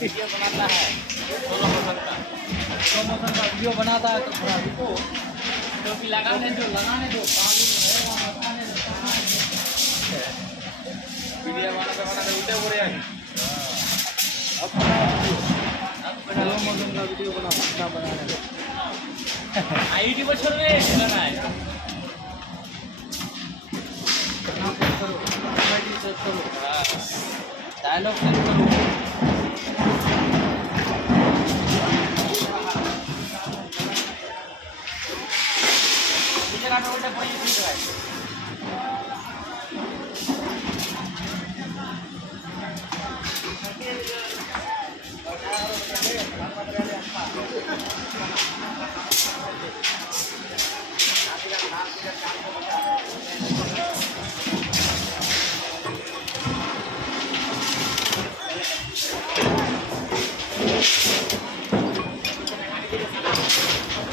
वीडियो बनाता है slow motion का वीडियो बनाता है तो थोड़ा रुको टोपी लगाने दो वीडियो बनाते उल्टे हो रहे हैं अब स्लो मोशन का वीडियो बनाने दो आईडी पर छोड़ रहे हैं लगा है डायलॉग सेट करो पीछे का उल्टे पड़ी ठीक है